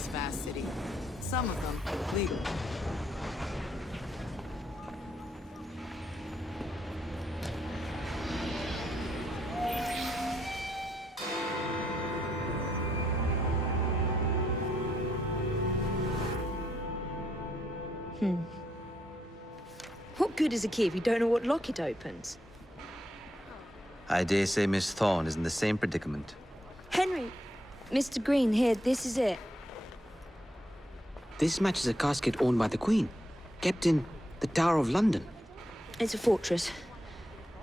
this vast city. Some of them legal. What good is a key if you don't know what lock it opens? I dare say Miss Thorne is in the same predicament. Henry! Mr. Green, here, this is it. This matches a casket owned by the Queen, kept in the Tower of London. It's a fortress.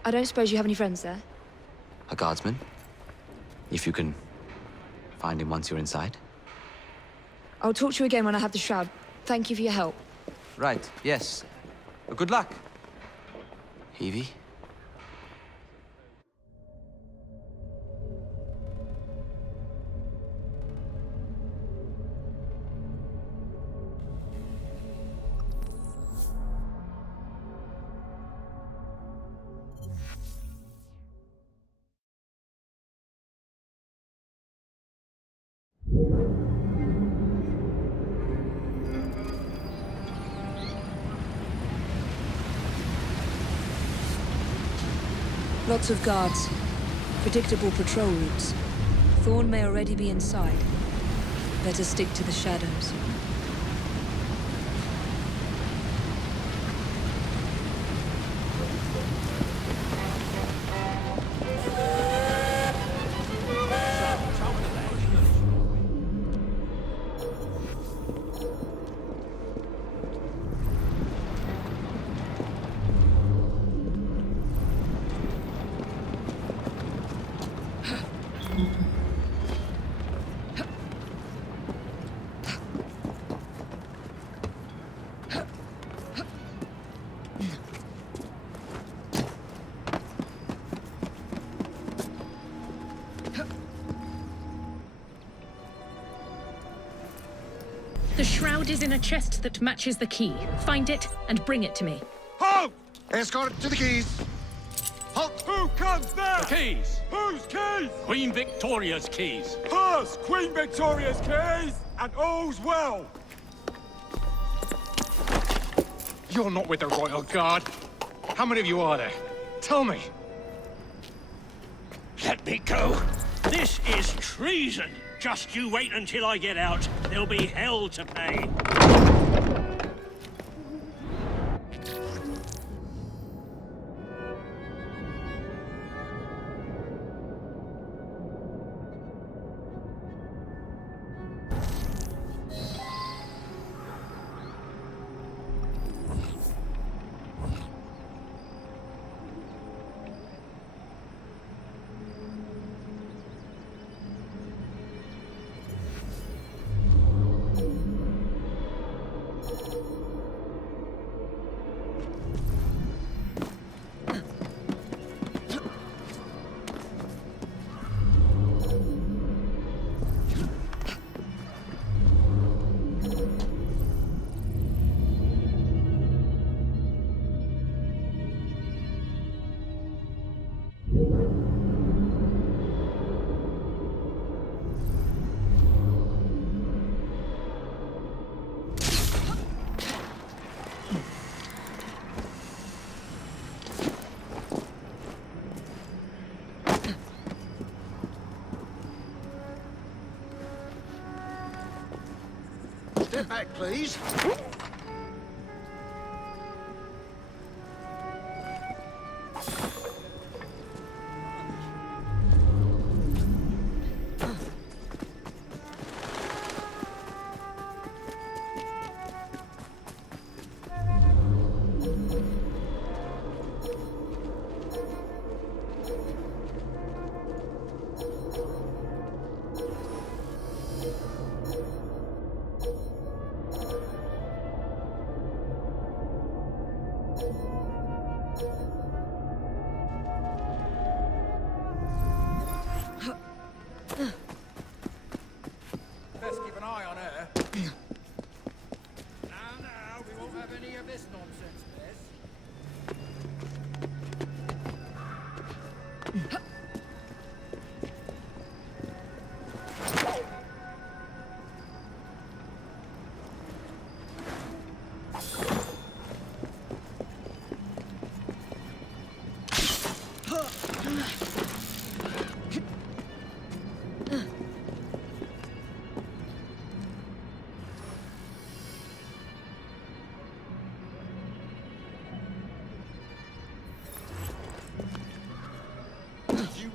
I don't suppose you have any friends there? A guardsman? If you can find him once you're inside. I'll talk to you again when I have the shroud. Thank you for your help. Right, yes. Good luck. Evie? Lots of guards. Predictable patrol routes. Thorne may already be inside. Better stick to the shadows. The shroud is in a chest that matches the key. Find it and bring it to me. Halt! Escort to the keys. Halt! Who comes there? The keys. Whose keys? Queen Victoria's keys. Hers, Queen Victoria's keys, and all's well. You're not with the Royal Guard. How many of you are there? Tell me. Let me go. This is treason. Just you wait until I get out. There'll be hell to pay. Step back, please.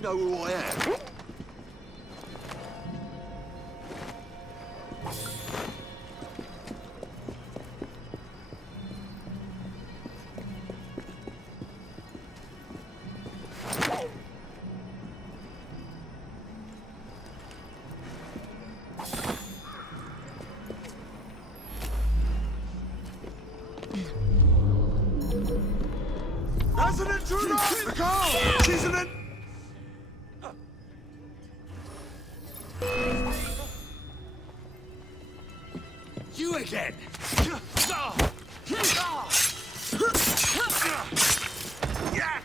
know who I am? That's an intruder! The car! She's an You again! Yeah!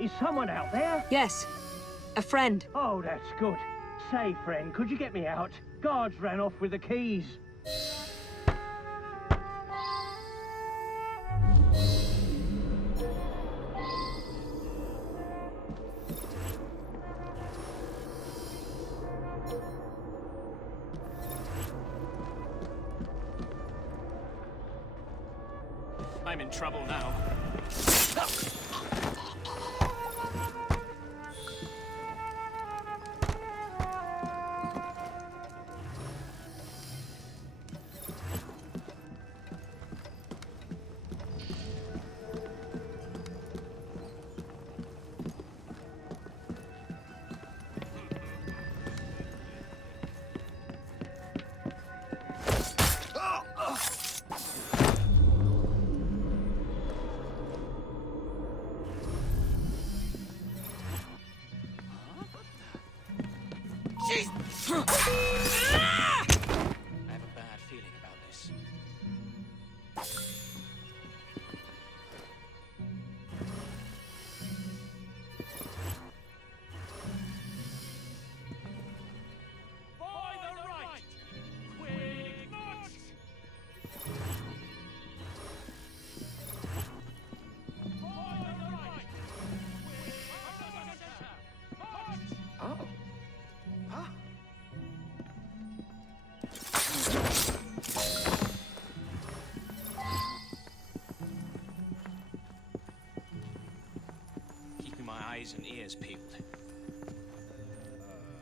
Is someone out there? Yes, a friend. Oh, that's good. Say, friend, could you get me out? Guards ran off with the keys. I'm in trouble now. I have a bad feeling about this. By the right! Quick march! By the right! Quick march! Oh. Huh? Keeping my eyes and ears peeled.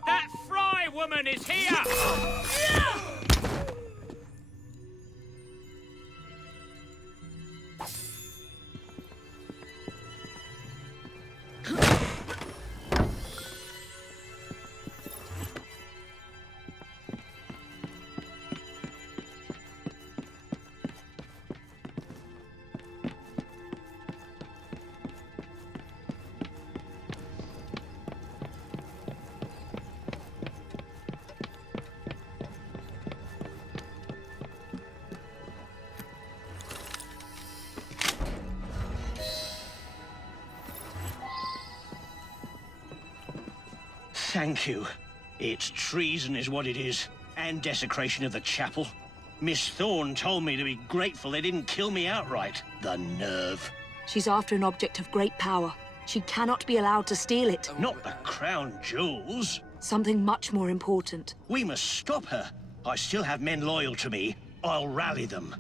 That Fry woman is here! Thank you. It's treason is what it is, and desecration of the chapel. Miss Thorne told me to be grateful they didn't kill me outright. The nerve. She's after an object of great power. She cannot be allowed to steal it. Not the crown jewels. Something much more important. We must stop her. I still have men loyal to me. I'll rally them.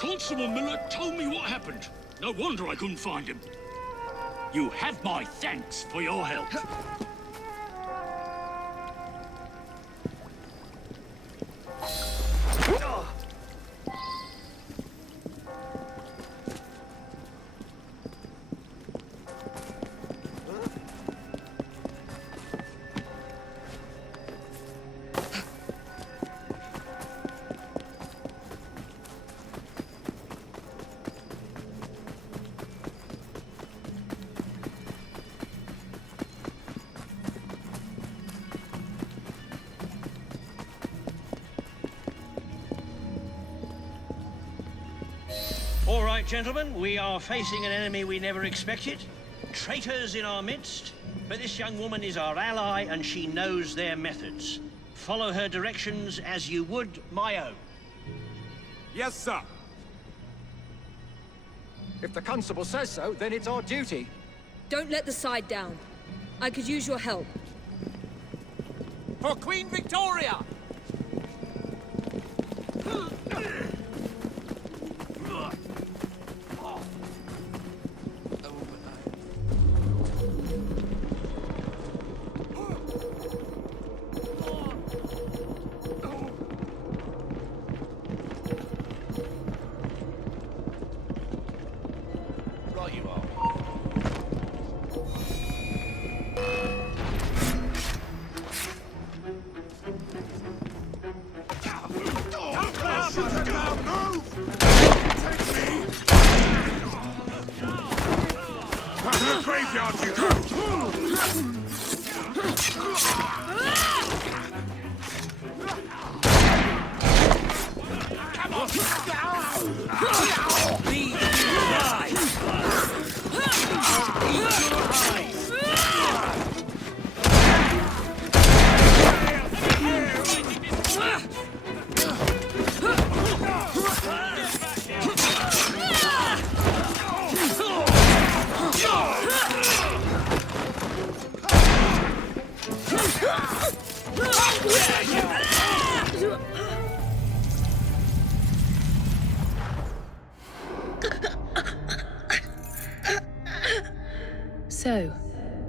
Constable Miller told me what happened. No wonder I couldn't find him. You have my thanks for your help. All right, gentlemen, we are facing an enemy we never expected. Traitors in our midst, but this young woman is our ally and she knows their methods. Follow her directions as you would my own. Yes, sir. If the constable says so, then it's our duty. Don't let the side down. I could use your help. For Queen Victoria! Right you are. Graveyard you go! So,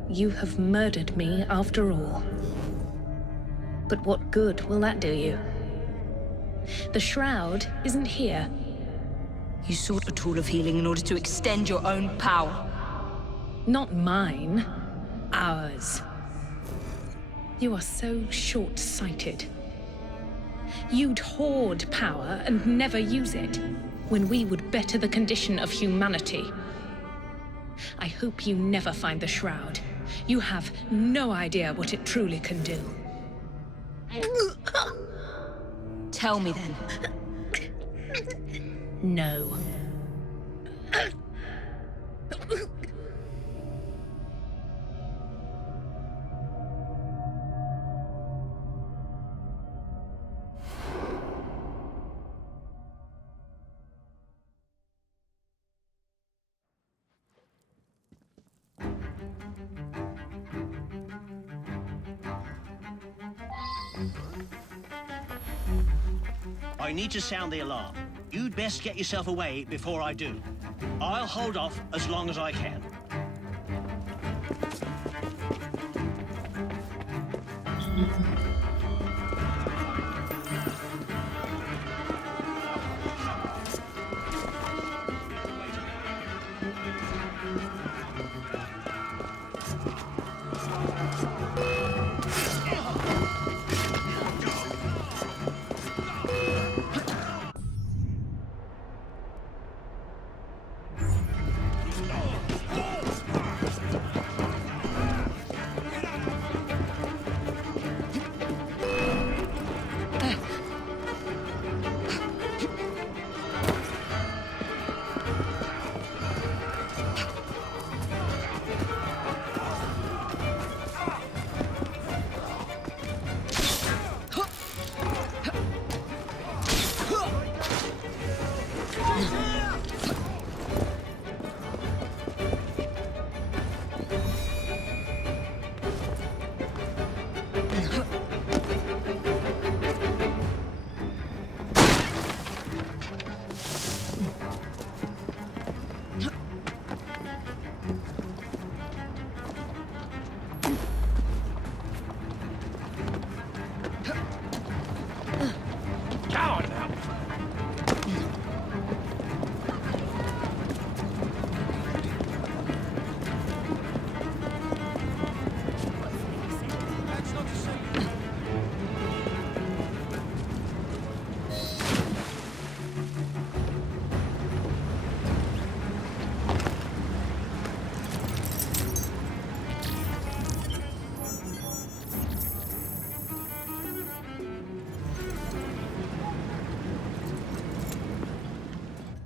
you have murdered me after all. But what good will that do you? The shroud isn't here. You sought a tool of healing in order to extend your own power. Not mine. Ours. You are so short-sighted. You'd hoard power and never use it, when we would better the condition of humanity. I hope you never find the shroud. You have no idea what it truly can do. Tell me then. No. I need to sound the alarm. You'd best get yourself away before I do. I'll hold off as long as I can.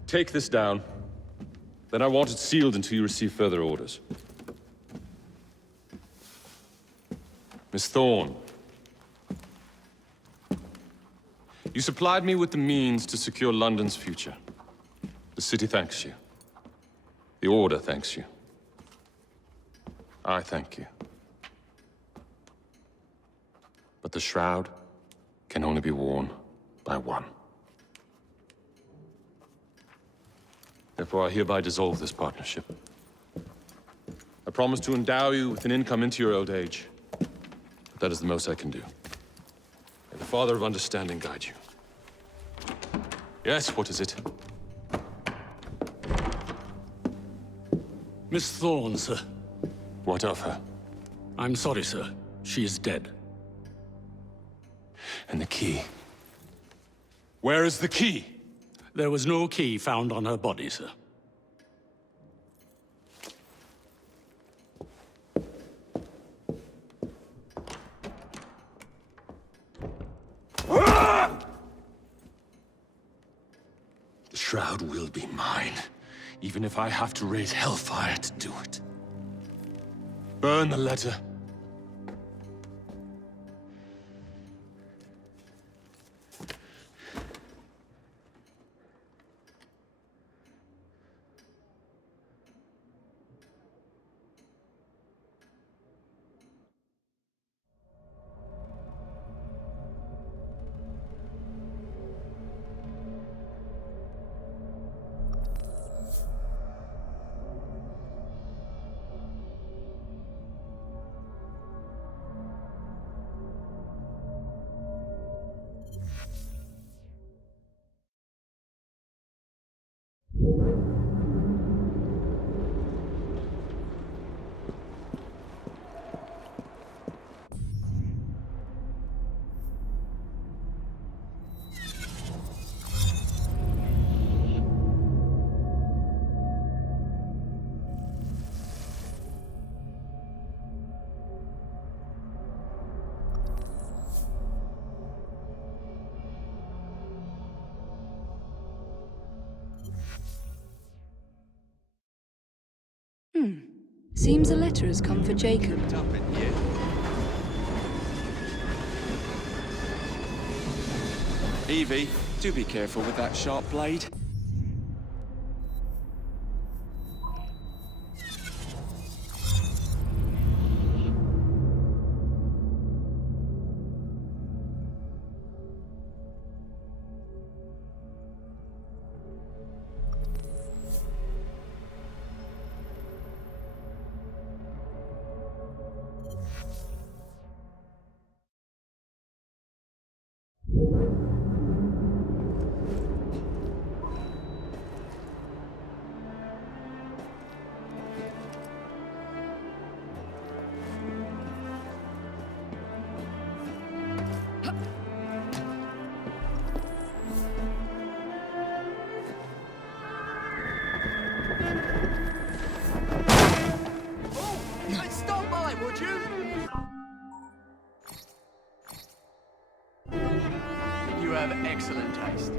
Take this down. Then I want it sealed until you receive further orders. Miss Thorne. You supplied me with the means to secure London's future. The city thanks you. The Order thanks you. I thank you. But the shroud can only be worn by one. Therefore, I hereby dissolve this partnership. I promise to endow you with an income into your old age. But that is the most I can do. May the Father of Understanding guide you. Yes, what is it? Miss Thorne, sir. What of her? I'm sorry, sir. She is dead. And the key? Where is the key? There was no key found on her body, sir. The shroud will be mine, even if I have to raise hellfire to do it. Burn the letter. Seems a letter has come for Jacob. Evie, do be careful with that sharp blade. excellent taste.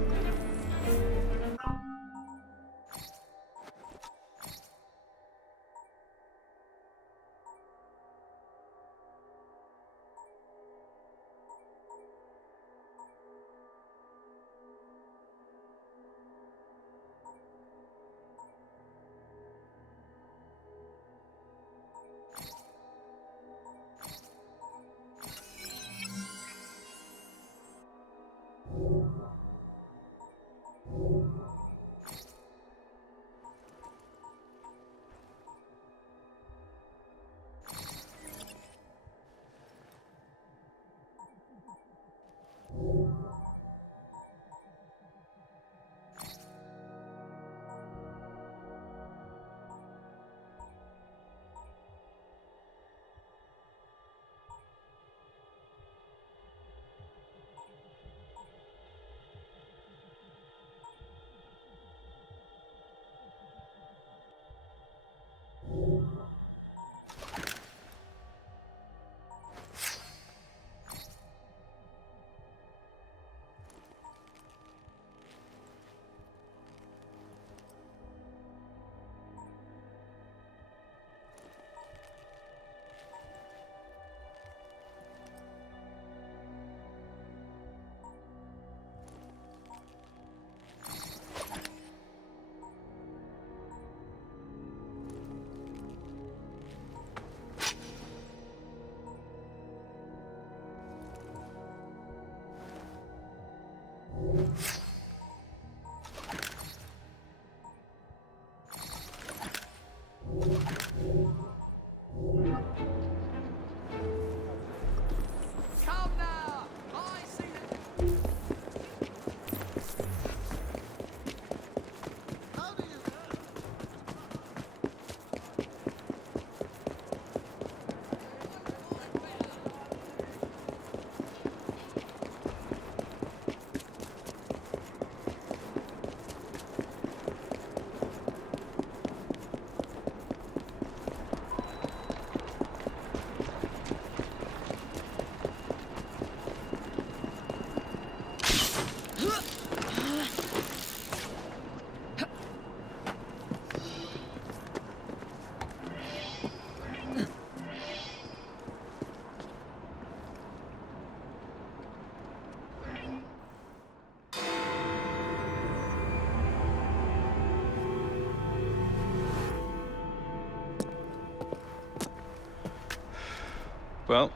Well,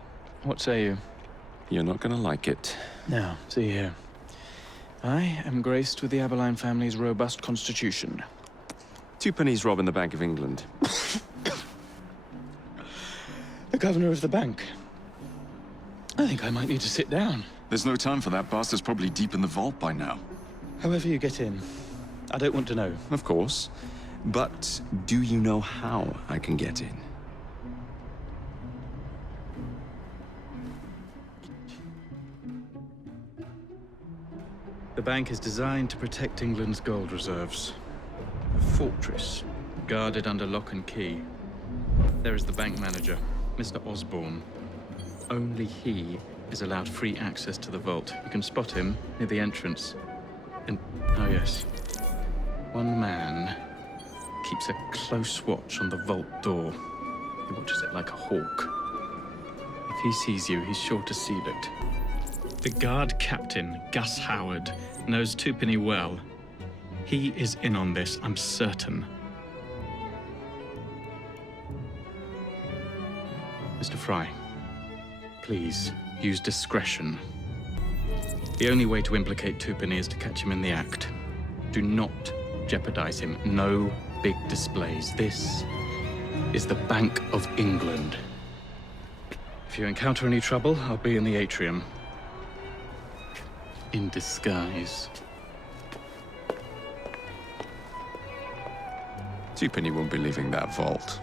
what say you? You're not gonna like it. Now, see here. I am graced with the Aberline family's robust constitution. 2 pennies robbing the Bank of England. The governor of the bank. I think I might need to sit down. There's no time for that. Bastard's probably deep in the vault by now. However you get in, I don't want to know. Of course. But do you know how I can get in? The bank is designed to protect England's gold reserves. A fortress, guarded under lock and key. There is the bank manager, Mr. Osborne. Only he is allowed free access to the vault. You can spot him near the entrance. And, oh yes, one man keeps a close watch on the vault door. He watches it like a hawk. If he sees you, he's sure to seal it. The guard captain, Gus Howard, knows Twopenny well. He is in on this, I'm certain. Mr. Fry, please use discretion. The only way to implicate Twopenny is to catch him in the act. Do not jeopardize him. No big displays. This is the Bank of England. If you encounter any trouble, I'll be in the atrium. In disguise. 2 penny won't be leaving that vault.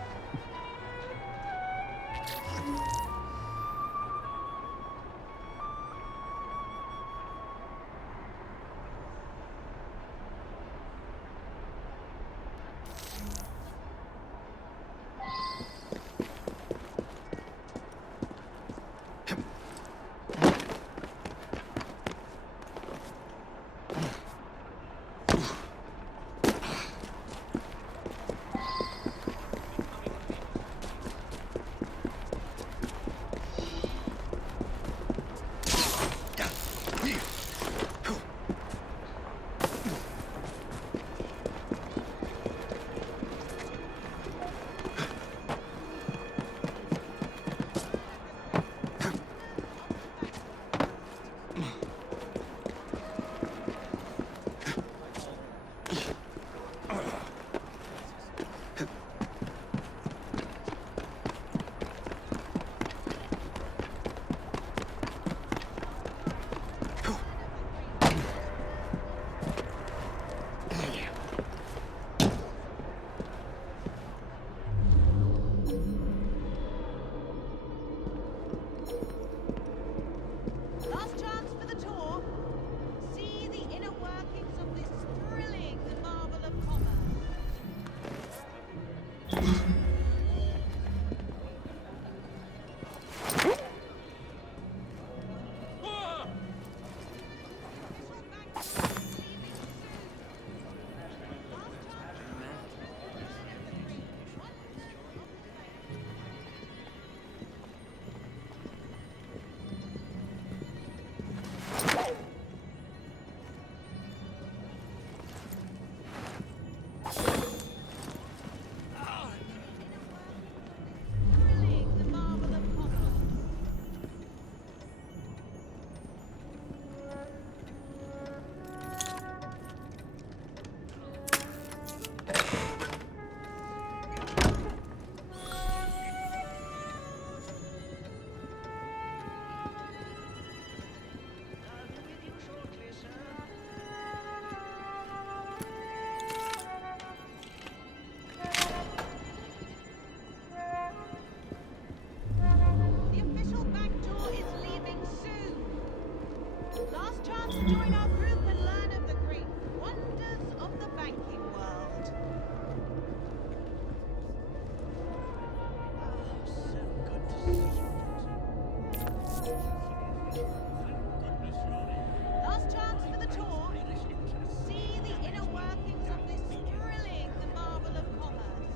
join our group and learn of the great wonders of the banking world. Oh, so good to see you. Last chance for the tour. See the inner workings of this thrilling marvel of commerce.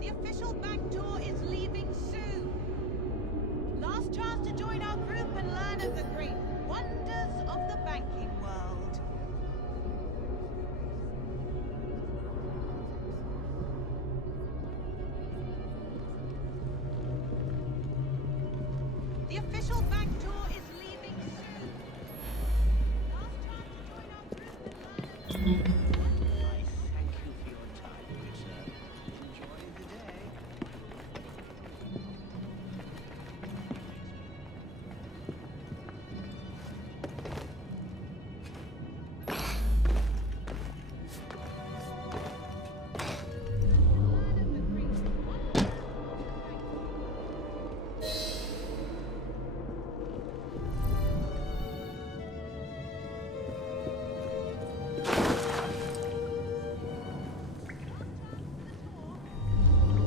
The official bank tour is leaving soon. Last chance to join our group and learn of the great wonders of the banking world. The official bank tour is leaving soon. Last chance to join our group and learn of the great I thank you for your time, good sir. Enjoy the day.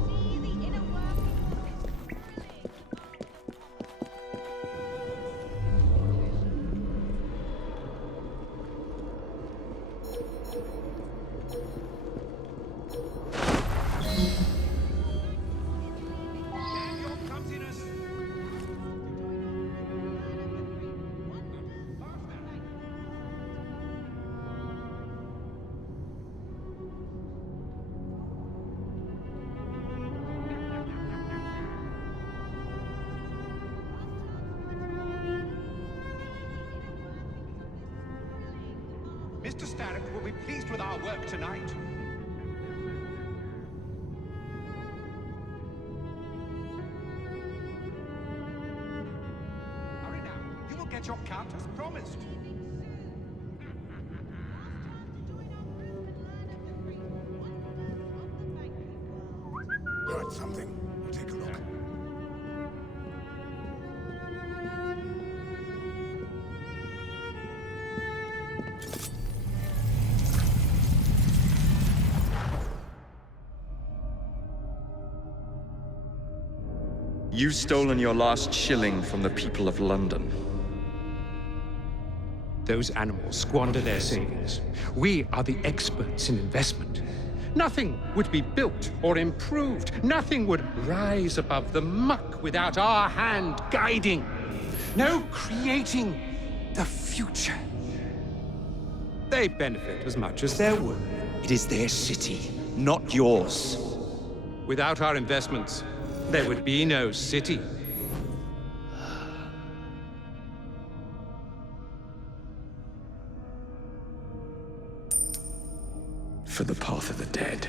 See the inner workings of this thrilling marvel of commerce. And your clumsiness. Mr. Starrick will be pleased with our work tonight. Hurry now. You will get your count as promised. Heard something. We'll take a look. You've stolen your last shilling from the people of London. Those animals squander their savings. We are the experts in investment. Nothing would be built or improved. Nothing would rise above the muck without our hand guiding. No creating the future. They benefit as much as their work. It is their city, not yours. Without our investments, there would be no city. For the path of the dead.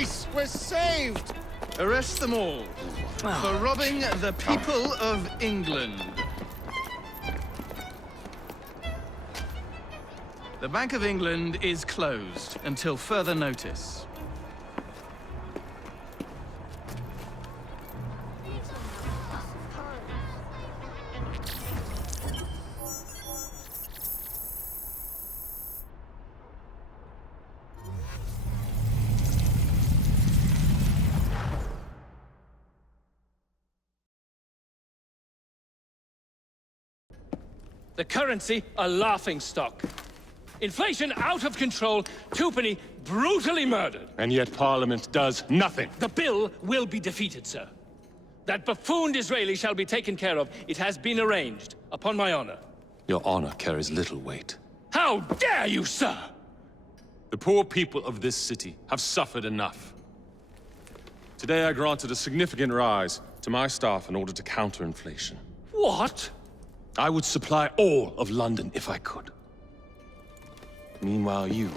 peace! We're saved! Arrest them all for robbing the people of England. The Bank of England is closed until further notice. The currency a laughingstock. Inflation out of control, Twopenny brutally murdered. And yet Parliament does nothing. The bill will be defeated, sir. That buffoon Disraeli shall be taken care of. It has been arranged, upon my honor. Your honor carries little weight. How dare you, sir! The poor people of this city have suffered enough. Today I granted a significant rise to my staff in order to counter inflation. What? I would supply all of London if I could. Meanwhile, you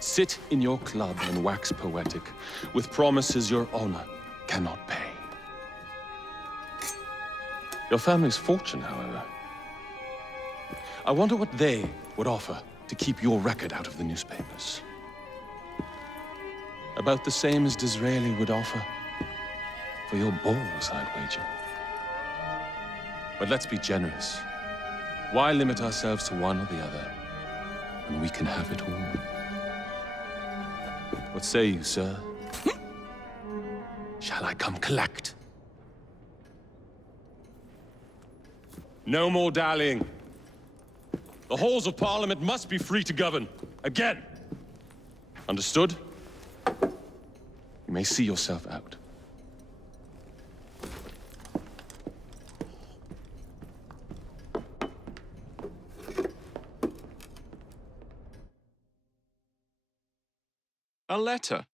sit in your club and wax poetic with promises your honor cannot pay. Your family's fortune, however. I wonder what they would offer to keep your record out of the newspapers. About the same as Disraeli would offer for your balls, I'd wager. But let's be generous. Why limit ourselves to one or the other when we can have it all? What say you, sir? Shall I come collect? No more dallying. The halls of Parliament must be free to govern. Again. Understood? You may see yourself out. A letter?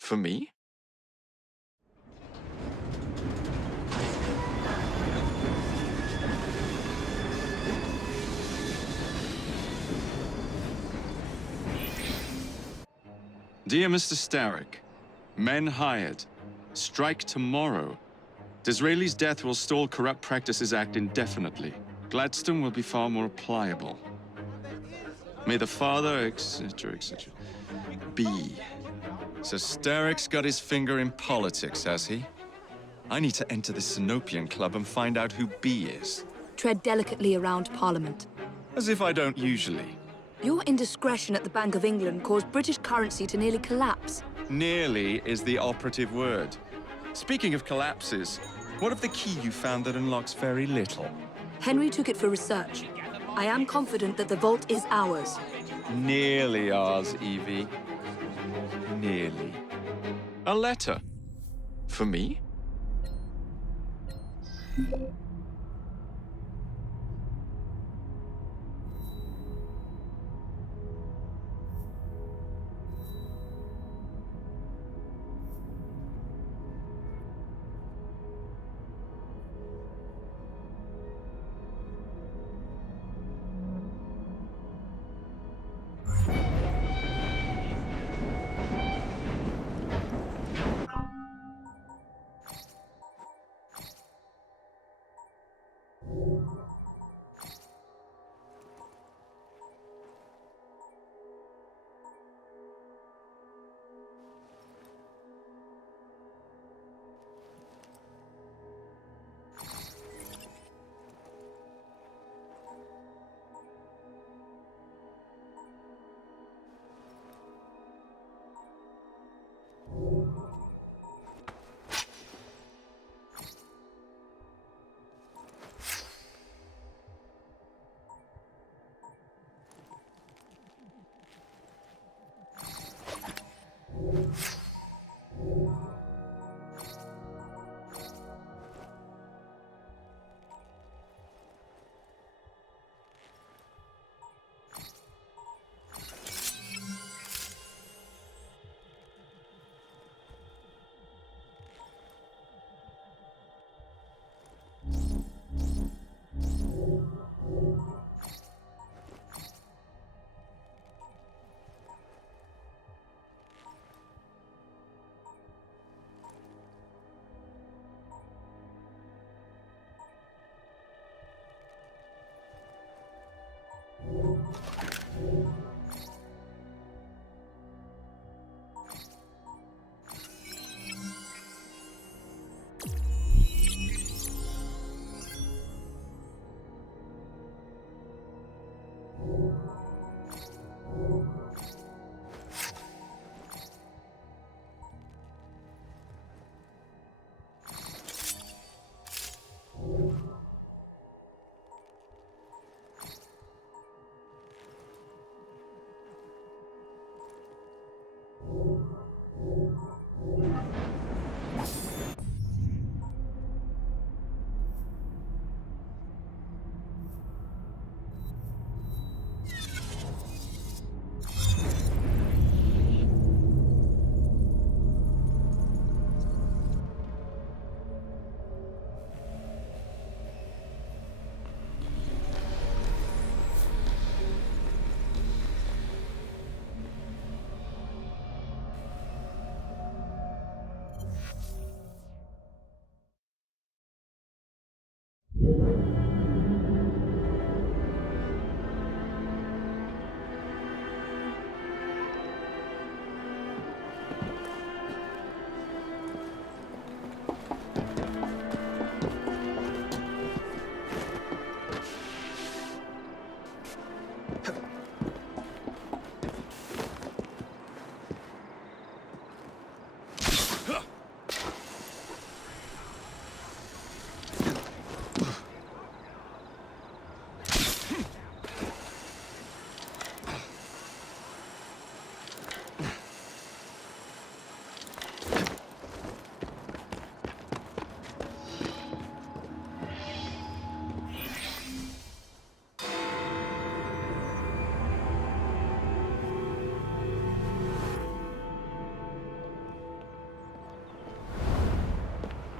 For me? Dear Mr. Starrick, men hired. Strike tomorrow. Disraeli's death will stall Corrupt Practices Act indefinitely. Gladstone will be far more pliable. May the father, etc., etc. B. So Starrick's got his finger in politics, has he? I need to enter the Sinopian Club and find out who B is. Tread delicately around Parliament. As if I don't usually. Your indiscretion at the Bank of England caused British currency to nearly collapse. Nearly is the operative word. Speaking of collapses, what of the key you found that unlocks very little? Henry took it for research. I am confident that the vault is ours. Nearly ours, Evie. Nearly. A letter. For me?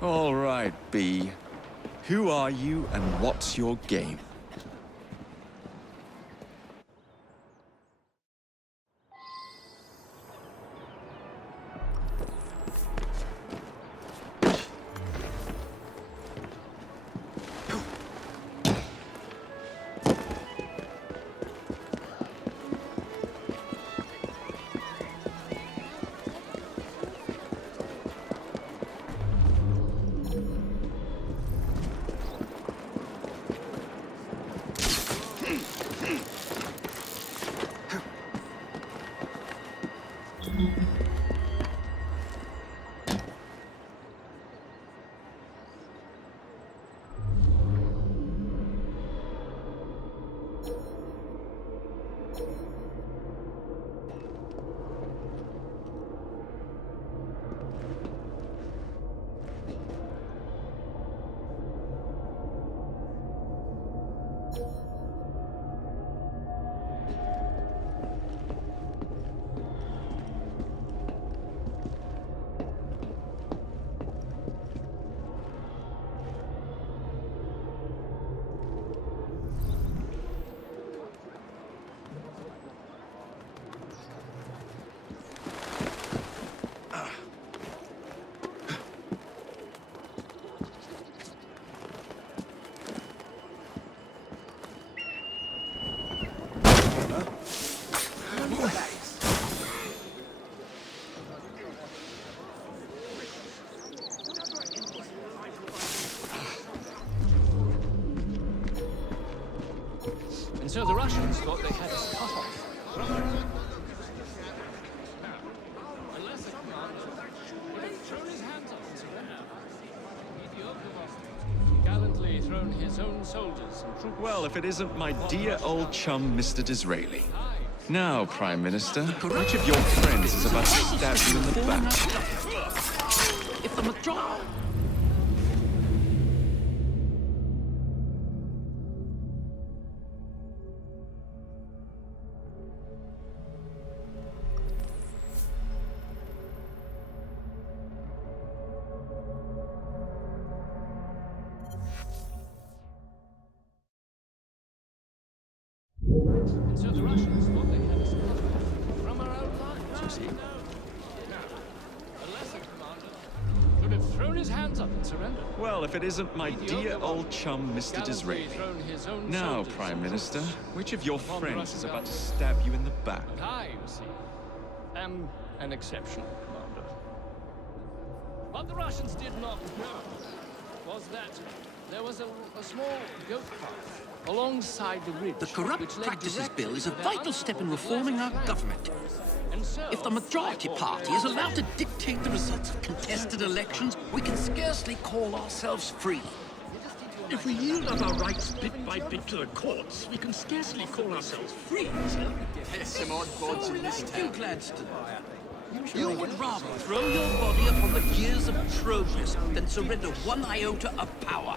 All right, B. Who are you and what's your game? And so the Russians thought they had us cut off. Unless the commander would have thrown his hands up and surrendered. Gallantly thrown his own soldiers and troops. Well, if it isn't my dear old chum, Mr. Disraeli. Now, Prime Minister, which of your friends is about to stab you in the back? If the majority... And so the Russians thought they had us cut off from our own lines. The lesser commander should have thrown his hands up and surrendered. Well, if it isn't my dear old chum, Mr. Disraeli. Now, Prime Minister, which of your friends is about to stab you in the back? And I, you see, am an exceptional commander. But the Russians did not know. was that there was a small goat path alongside the ridge. The Corrupt Practices Bill is a vital step in reforming our government. If the majority party is allowed to dictate the results of contested elections, we can scarcely call ourselves free. If we yield up our rights bit by bit to the courts, we can scarcely call ourselves free, sir. There's some odd bods in this town. Gladstone. You would rather throw your body upon the gears of progress than surrender one iota of power.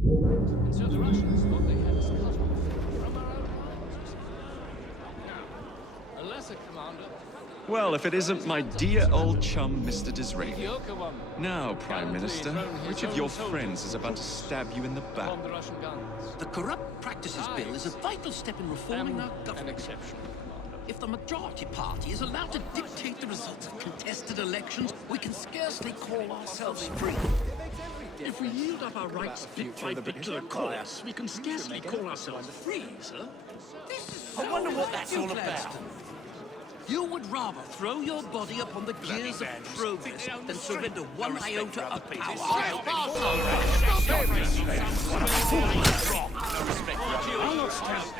And so the Russians thought they had us cut off from our own arms. Now, a lesser commander. Well, if it isn't my dear old chum, Mr. Disraeli. Mediocre one. Now, Prime Minister, which of your friends is about to stab you in the back? On the Russian guns. The Corrupt Practices Bill is a vital step in reforming our government. An exception. If the majority party is allowed to dictate the results of contested elections, we can scarcely call ourselves free. If we yield up our rights bit by bit to the courts, we can scarcely call ourselves free, sir. I wonder what that's all about. You would rather throw your body upon the gears of progress than surrender one iota of power. I'll not stand.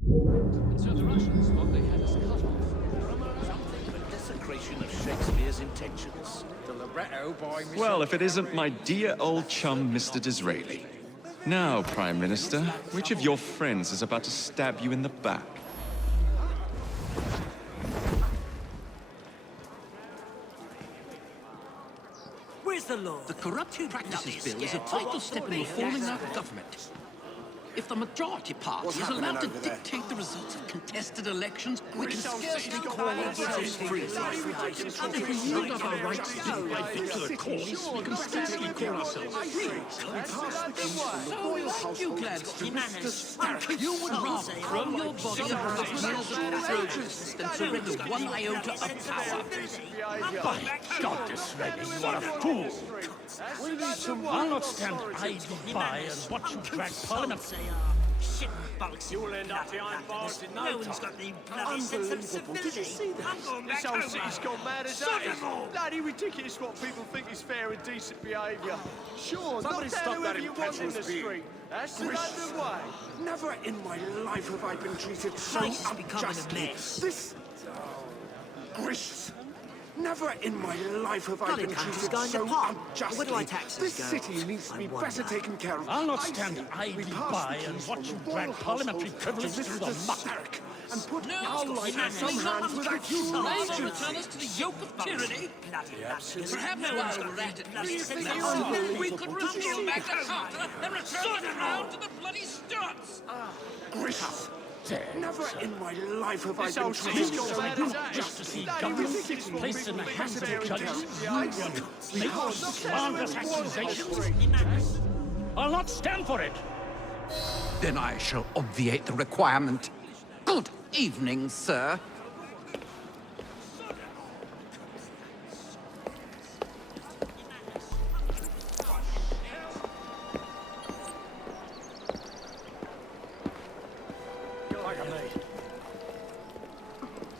And so the Russians thought they had us cut off from our own. Something of a desecration of Shakespeare's intentions. The libretto by Miss... Well, if it isn't my dear old chum, Mr. Disraeli. Now, Prime Minister, which of your friends is about to stab you in the back? Where's the law? The Corrupt Practices Bill is a vital step in reforming our government. If the majority party is allowed to dictate the results of contested elections, we can scarcely call ourselves free. If we yield up our rights bit by bit to the courts, we can scarcely call ourselves free. So, you Gladstone, you would rather throw your body upon the gears of progress than surrender one iota of power. By God, Disraeli, you are a fool! I'll not stand idly by and watch you drag Parliament. Shit bugs. You'll end up behind bars in no one's got the bloody sense of civility. Did you see that? I'm going back This whole home, city's mate. gone mad as Sod that is. them all. Bloody ridiculous what people think is fair and decent behaviour. Sure, Somebody knock stop down that whoever you want in the impetuous being. street. That's the London way. Never in my life have I been treated so Place is becoming a unjustly. mess. This... Gracious. Never in my life have I Golly, been cunt, it's treated going to so pot. unjustly. Where do our taxes This go? city needs to be better taken care of. I'll not I stand see. idly We passed by the and keys watch from you the drag royal parliamentary household privileges to through the Mr. muck. Starrick and put No, our life in some hands without you Return us to the yoke of tyranny. Perhaps while we're at it, we could repeal Magna Carta and return it around to the bloody Stuarts. Gracious. Never in my life have I This been whole treated city's so gone mad as that is. Just to see Bloody government ridiculous what placed in people the think hands is of fair and judges decent who run behaviour. states, slanderous accusations. I'll not stand for it. Then I shall obviate the requirement. Good evening, sir.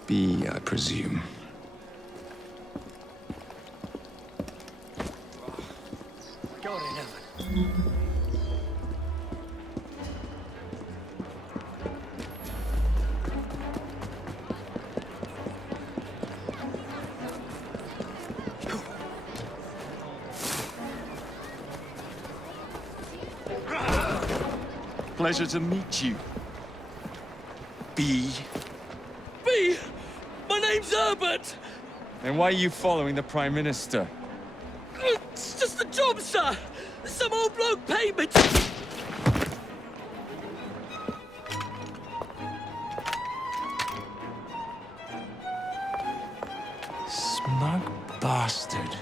B, I presume. God in heaven. Pleasure to meet you. B. B! My name's Herbert! And why are you following the Prime Minister? It's just a job, sir! Some old bloke paid me to... Smug bastard.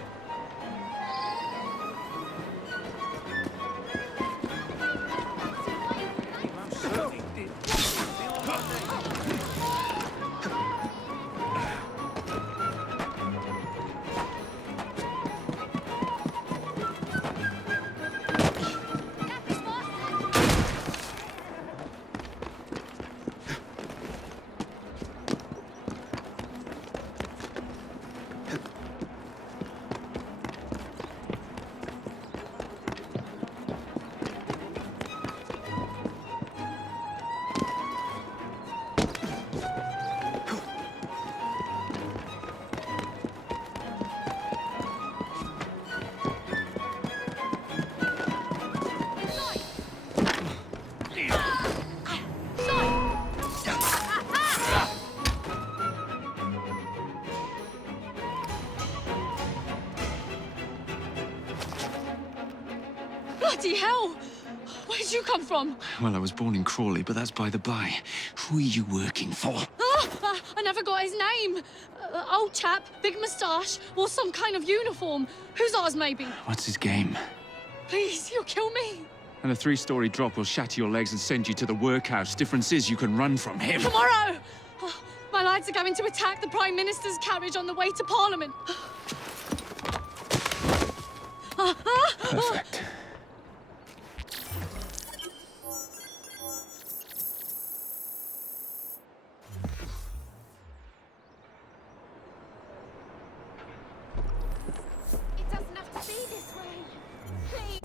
Bloody hell! Where'd you come from? Well, I was born in Crawley, but that's by the by. Who are you working for? I never got his name. Old chap, big moustache, wore some kind of uniform. Who's ours, maybe? What's his game? Please, you'll kill me. And a 3-story drop will shatter your legs and send you to the workhouse. Difference is you can run from him. Tomorrow! My lads are going to attack the Prime Minister's carriage on the way to Parliament. Perfect. It doesn't have to be this way. Please.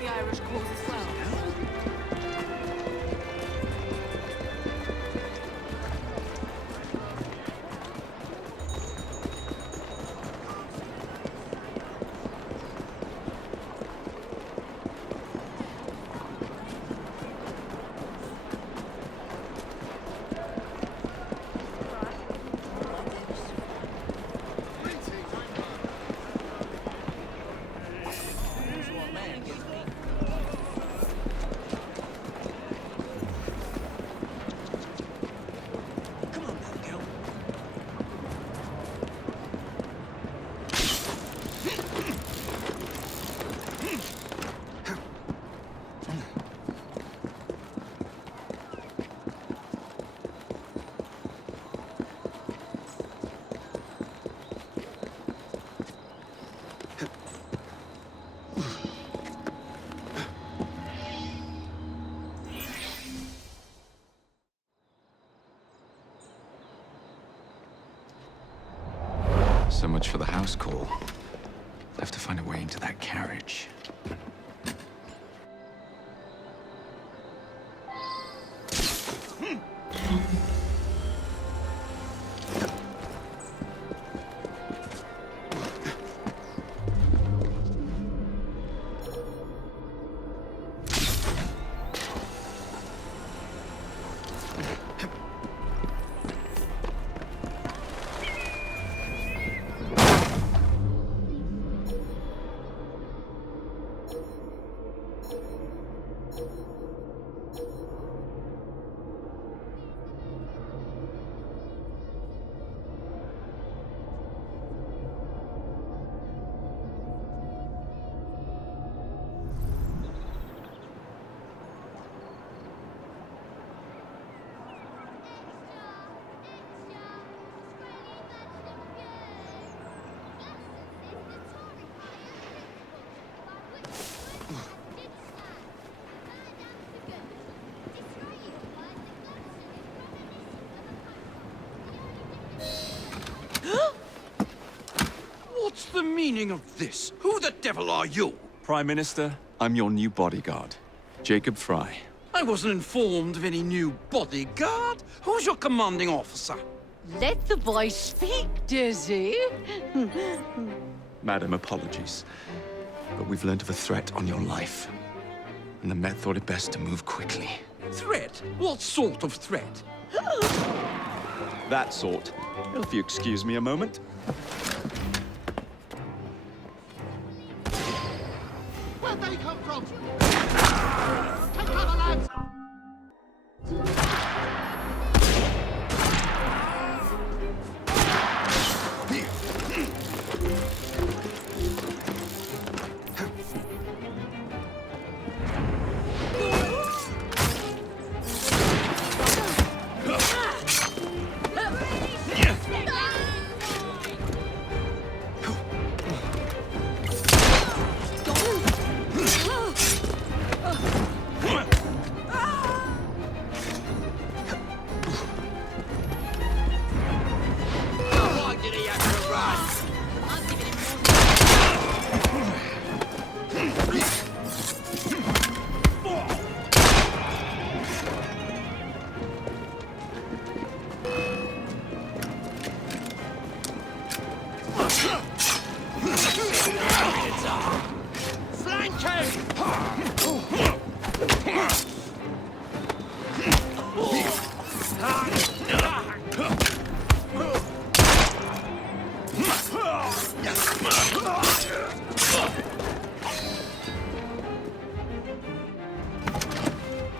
The Irish cause as well. So much for the house call. I'll have to find a way into that carriage. meaning of this? Who the devil are you? Prime Minister, I'm your new bodyguard, Jacob Fry. I wasn't informed of any new bodyguard. Who's your commanding officer? Let the boy speak, Dizzy. Madam, apologies. But we've learned of a threat on your life. And the Met thought it best to move quickly. Threat? What sort of threat? That sort. If you excuse me a moment. Where'd they come from? Take cover, lads!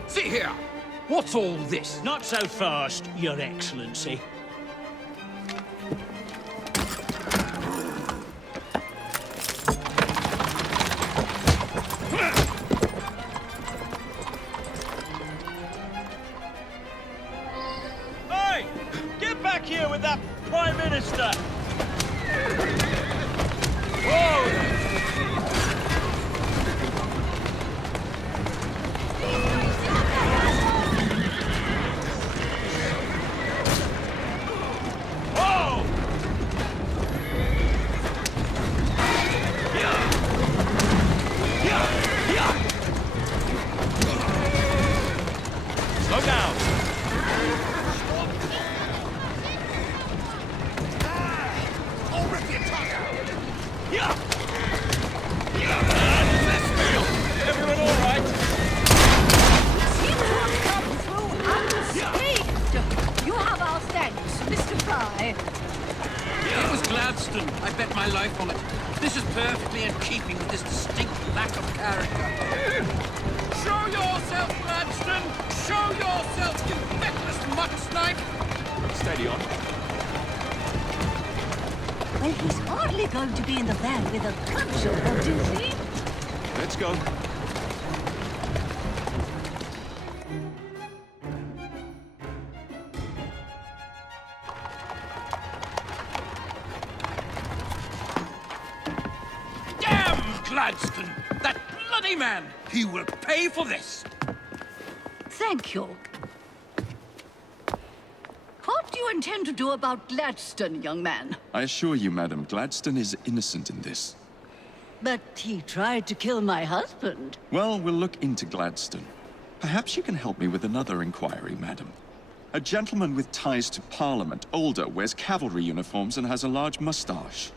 See here! What's all this? Not so fast, Your Excellency. Hey! Get back here with that Prime Minister! Whoa! Slow down. I'll rip your tongue out! Yeah! Everyone all right? You have our thanks, Mr. Fry. It was Gladstone. I bet my life on it. This is perfectly in keeping with this distinct lack of character. Show yourself, Gladstone! Show yourself, you feckless muck snipe! Steady on. Well, he's hardly going to be in the van with a cudgel, is he? Let's go. Damn Gladstone! That bloody man! He will pay for this! Thank you. What do you intend to do about Gladstone, young man? I assure you, Madam, Gladstone is innocent in this. But he tried to kill my husband. Well, we'll look into Gladstone. Perhaps you can help me with another inquiry, Madam. A gentleman with ties to Parliament, older, wears cavalry uniforms and has a large mustache.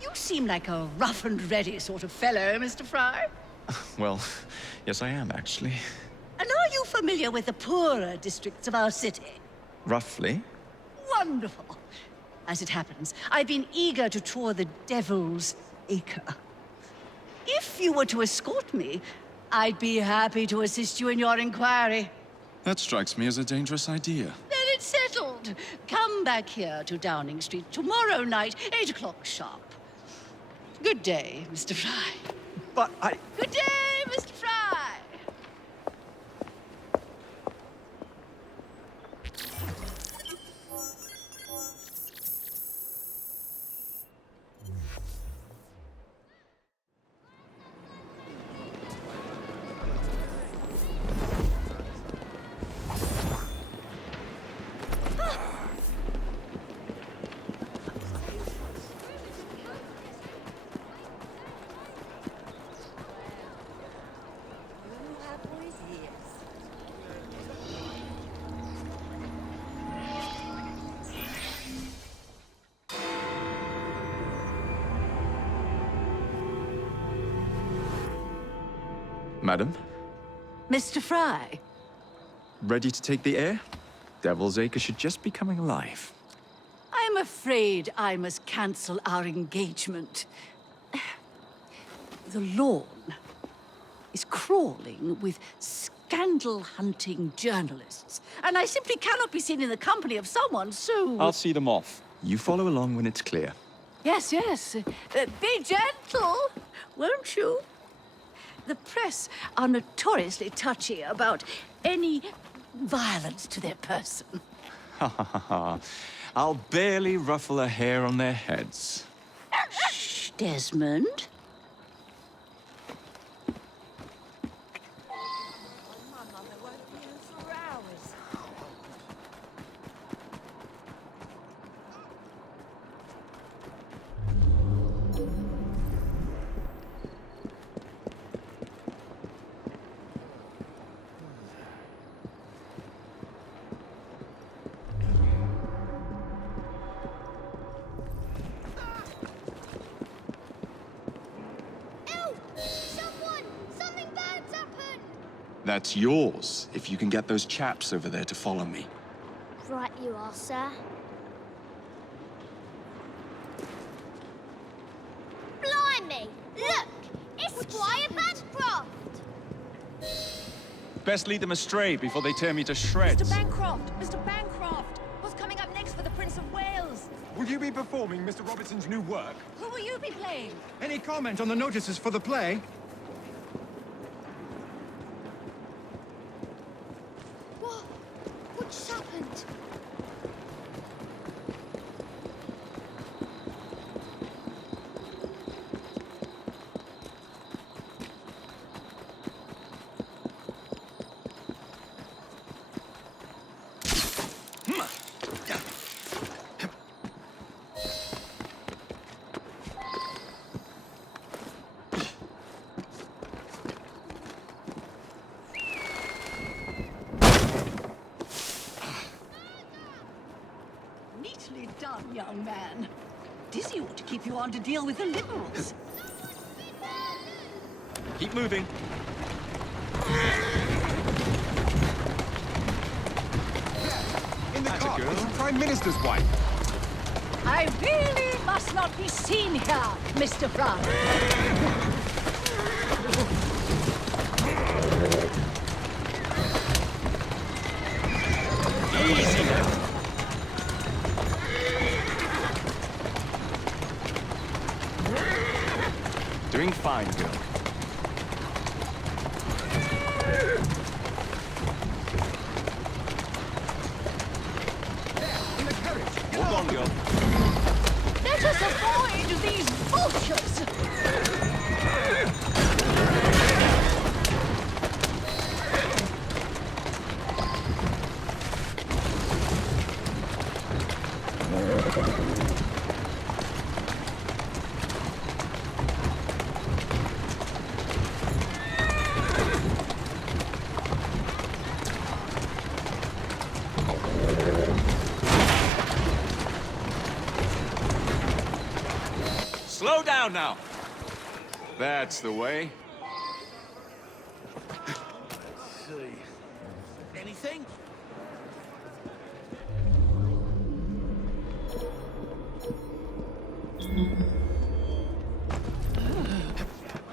You seem like a rough and ready sort of fellow, Mr. Fry. Well, yes I am, actually. And are you familiar with the poorer districts of our city? Roughly. Wonderful. As it happens, I've been eager to tour the Devil's Acre. If you were to escort me, I'd be happy to assist you in your inquiry. That strikes me as a dangerous idea. Then it's settled. Come back here to Downing Street tomorrow night, 8 o'clock sharp. Good day, Mr. Fry. But Good day, Mr. Fry! Madam, Mr. Fry. ready to take the air? Devil's Acre should just be coming alive. I'm afraid I must cancel our engagement. The lawn is crawling with scandal-hunting journalists, and I simply cannot be seen in the company of someone so... I'll see them off. You follow along when it's clear. Yes, yes. Be gentle, won't you? The press are notoriously touchy about any violence to their person. Ha ha ha ha. I'll barely ruffle a hair on their heads. Shh, Desmond. That's yours, if you can get those chaps over there to follow me. Right you are, sir. Blimey! Look! It's Squire Bancroft! Best lead them astray before they tear me to shreds. Mr. Bancroft! Mr. Bancroft! What's coming up next for the Prince of Wales? Will you be performing Mr. Robertson's new work? Who will you be playing? Any comment on the notices for the play? What just happened? Neatly done, young man. Dizzy ought to keep you on to deal with the Liberals. Keep moving. In the That's a car, girl. it's the Prime Minister's wife. I really must not be seen here, Mr. Fry. Easy now. Doing fine, girl. Hold on, girl. Let us avoid these vultures! Slow down now. That's the way. Let's see. Anything?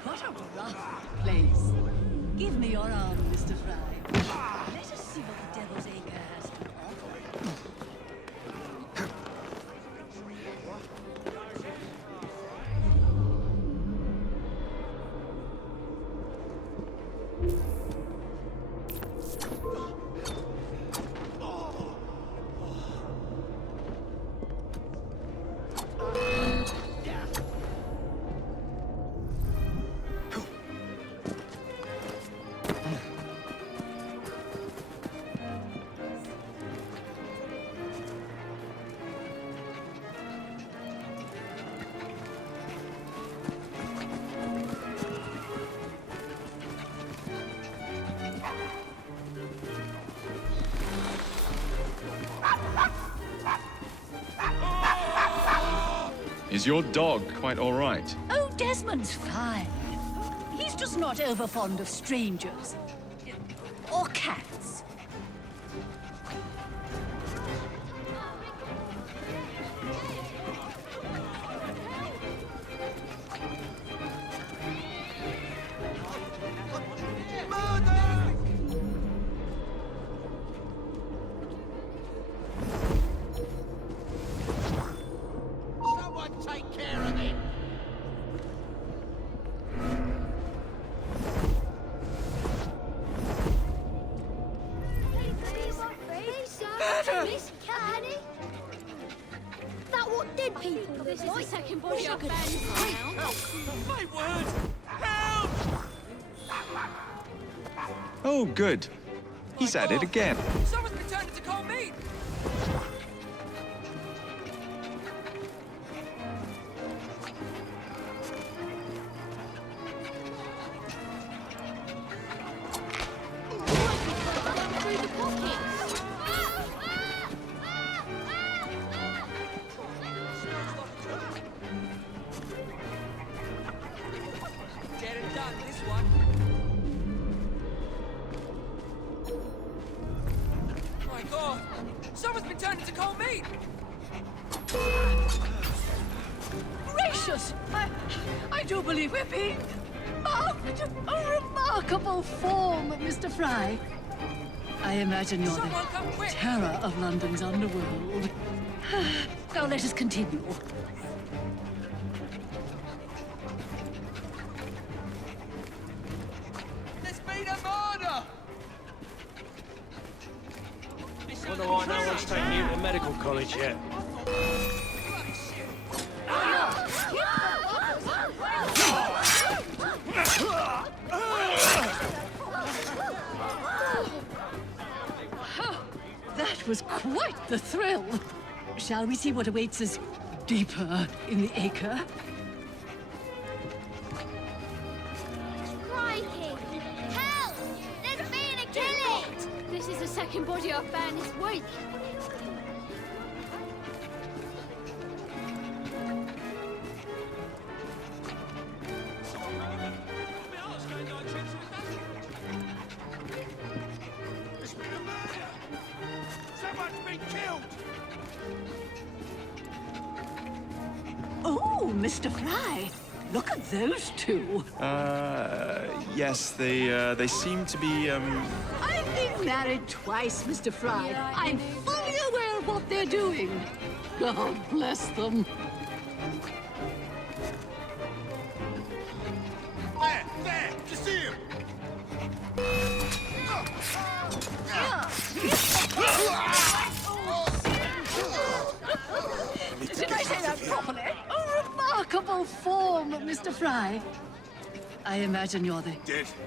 What a rough place. Give me your arm, Mr. Fry. Let us see what the Devil's Acre has to offer. Is your dog quite all right? Oh, Desmond's fine. He's just not over fond of strangers. Or cats. Someone take care of him! Miss Caddy? That what did people? This is the second body I've found. My word! Help! Oh, good. He's at it again. Someone's been turned into cold meat! Through the pockets. Get it done, this one. My God! Someone's been turned into cold meat! Gracious! I do believe we're being marked. A remarkable form, Mr. Fry. I imagine you're Someone come the quick! terror of London's underworld. Now let us continue. There's been a murder! Wonder why no one's taken you to medical college yet. That was quite the thrill. Shall we see what awaits us deeper in the acre? Crikey! Help! There's been a killing! This is the second body I've found this week. There's been a murder! Someone's been killed! Oh, Mr. Fry, look at those two. Yes, they seem to be, I've been married twice, Mr. Fry. I'm fully aware of what they're doing. God bless them. There! You see him? Did I say that properly? A remarkable form, Mr. Fry. I imagine you're the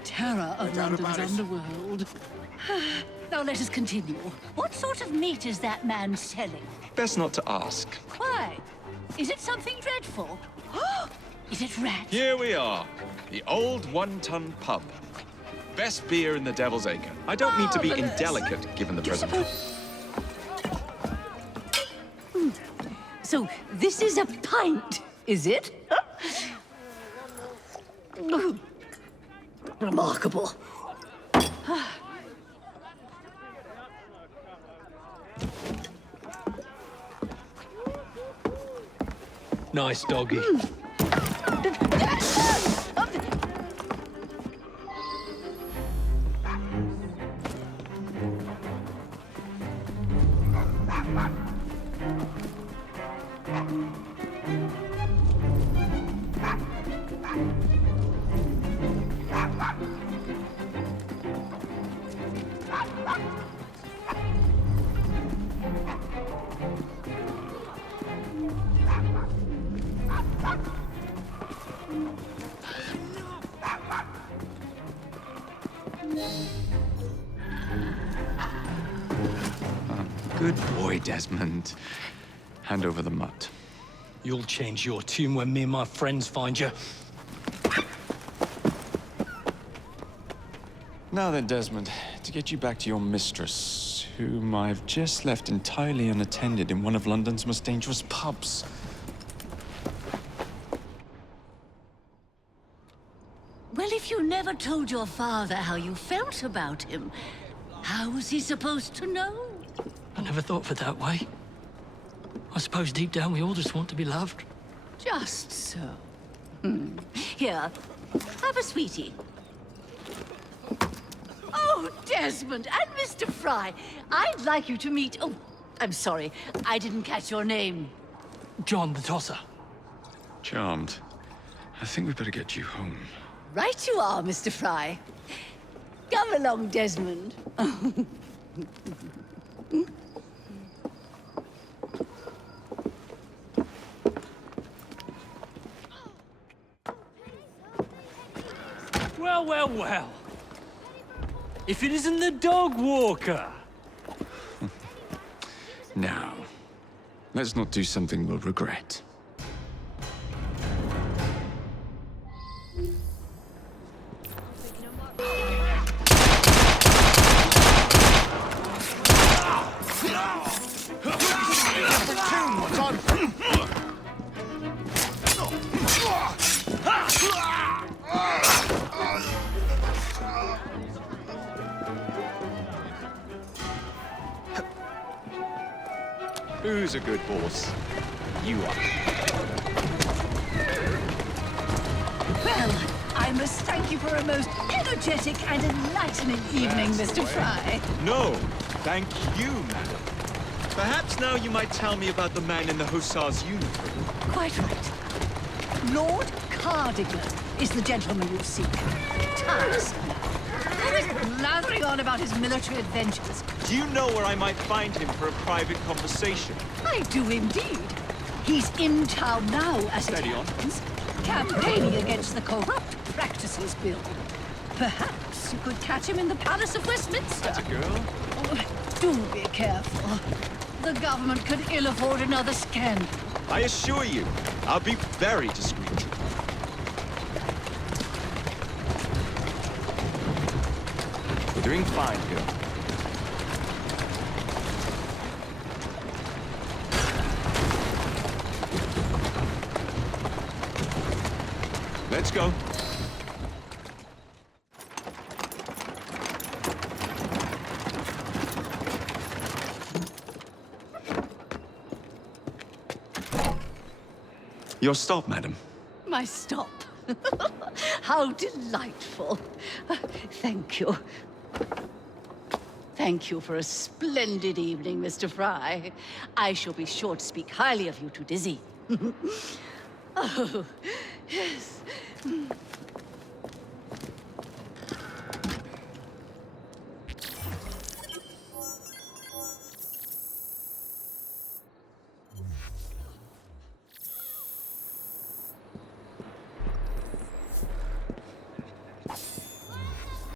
terror of London's underworld. Now let us continue. What sort of meat is that man selling? best not to ask. Why? Is it something dreadful? Is it rats? Here we are, the old one-ton pub. Best beer in the Devil's Acre. I don't mean to be Marvelous. indelicate, given the present. So this is a pint, is it? Remarkable. Nice doggy. Good boy, Desmond. Hand over the mutt. You'll change your tune when me and my friends find you. Now then, Desmond, to get you back to your mistress, whom I've just left entirely unattended in one of London's most dangerous pubs. Well, if you never told your father how you felt about him, how was he supposed to know? I never thought of it that way. I suppose deep down we all just want to be loved. Just so. Here, have a sweetie. Oh, Desmond and Mr. Fry, I'd like you to meet... Oh, I'm sorry, I didn't catch your name. John the Tosser. Charmed. I think we better get you home. Right you are, Mr. Fry. Come along, Desmond. Well, well, well. If it isn't the dog walker. Now, let's not do something we'll regret. Who's a good horse? You are. Well, I must thank you for a most energetic and enlightening evening, Mr. Fry. No, thank you, madam. Perhaps now you might tell me about the man in the hussar's uniform. Quite right. Lord Cardigan is the gentleman you seek. Tiresome. Always blathering on about his military adventures. Do you know where I might find him for a private conversation? I do indeed. He's in town now, as it happens, campaigning against the Corrupt Practices Bill. Perhaps you could catch him in the Palace of Westminster. That's a girl? Oh, do be careful. The government could ill afford another scandal. I assure you, I'll be very discreet. You're doing fine, girl. Let's go. Your stop, madam. My stop. How delightful. Thank you. Thank you for a splendid evening, Mr. Fry. I shall be sure to speak highly of you to Dizzy. Oh, yes.